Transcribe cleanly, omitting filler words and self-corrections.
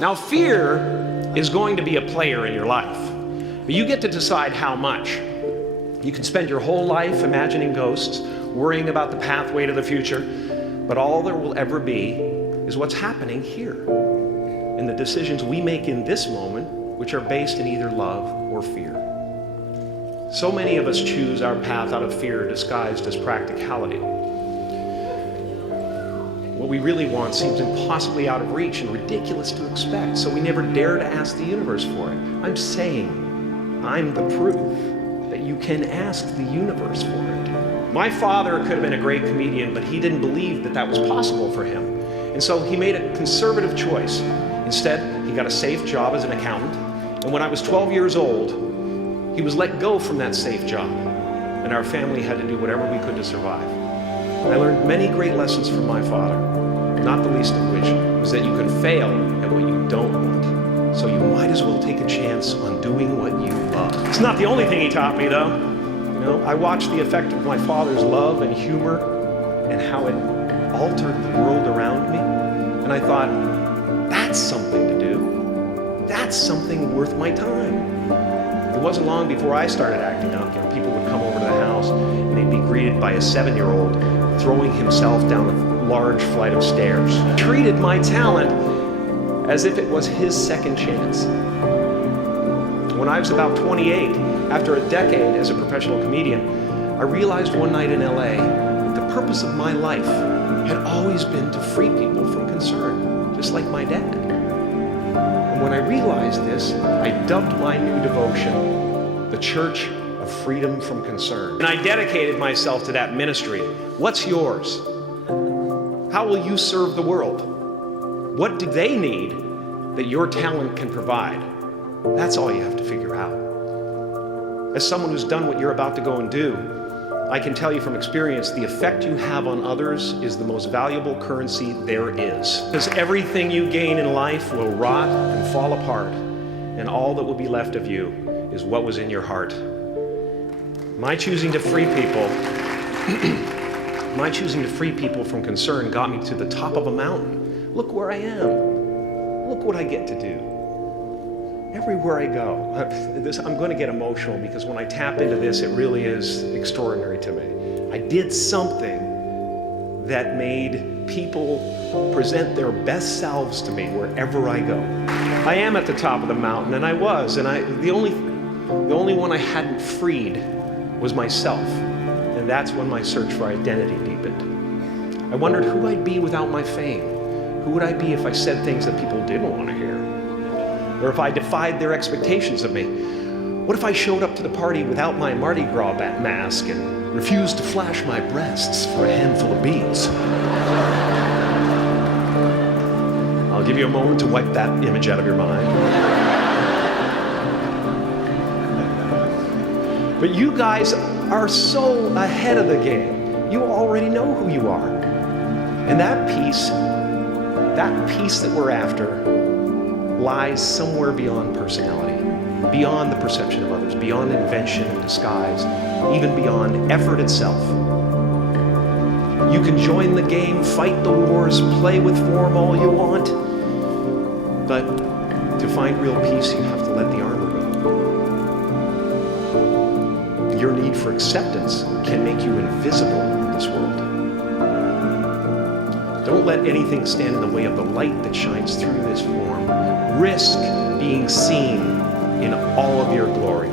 Now, fear is going to be a player in your life, but you get to decide how much. You can spend your whole life imagining ghosts, worrying about the pathway to the future, but all there will ever be is what's happening here, and the decisions we make in this moment, which are based in either love or fear. So many of us choose our path out of fear disguised as practicality. What we really want seems impossibly out of reach and ridiculous to expect, so we never dare to ask the universe for it. I'm saying, I'm the proof that you can ask the universe for it. My father could have been a great comedian, but he didn't believe that that was possible for him. And so he made a conservative choice. Instead, he got a safe job as an accountant. And when I was 12 years old, he was let go from that safe job. And our family had to do whatever we could to survive. I learned many great lessons from my father, not the least of which was that you can fail at what you don't want. So you might as well take a chance on doing what you love. It's not the only thing he taught me, though. You know, I watched the effect of my father's love and humor and how it altered the world around me. And I thought, that's something to do. That's something worth my time. It wasn't long before I started acting up. You know, people would come over to the house and they'd be greeted by a 7-year-old throwing himself down a large flight of stairs. I treated my talent as if it was his second chance. When I was about 28, after a decade as a professional comedian, I realized one night in LA that the purpose of my life had always been to free people from concern, just like my dad. And when I realized this, I dubbed my new devotion the Church of Freedom from Concern. And I dedicated myself to that ministry. What's yours? How will you serve the world? What do they need that your talent can provide? That's all you have to figure out. As someone who's done what you're about to go and do, I can tell you from experience, the effect you have on others is the most valuable currency there is. Because everything you gain in life will rot and fall apart, and all that will be left of you is what was in your heart. My choosing to free people, from concern got me to the top of a mountain. Look where I am. Look what I get to do. Everywhere I go. I'm going to get emotional because when I tap into this, it really is extraordinary to me. I did something that made people present their best selves to me wherever I go. I am at the top of the mountain, and I was, and the only one I hadn't freed was myself, and that's when my search for identity deepened. I wondered who I'd be without my fame. Who would I be if I said things that people didn't want to hear? Or if I defied their expectations of me? What if I showed up to the party without my Mardi Gras mask and refused to flash my breasts for a handful of beads? I'll give you a moment to wipe that image out of your mind. But you guys are so ahead of the game. You already know who you are. And that peace that we're after lies somewhere beyond personality, beyond the perception of others, beyond invention and disguise, even beyond effort itself. You can join the game, fight the wars, play with form all you want, but to find real peace, you have to let the armor go. Your need for acceptance can make you invisible in this world. Don't let anything stand in the way of the light that shines through this form. Risk being seen in all of your glory.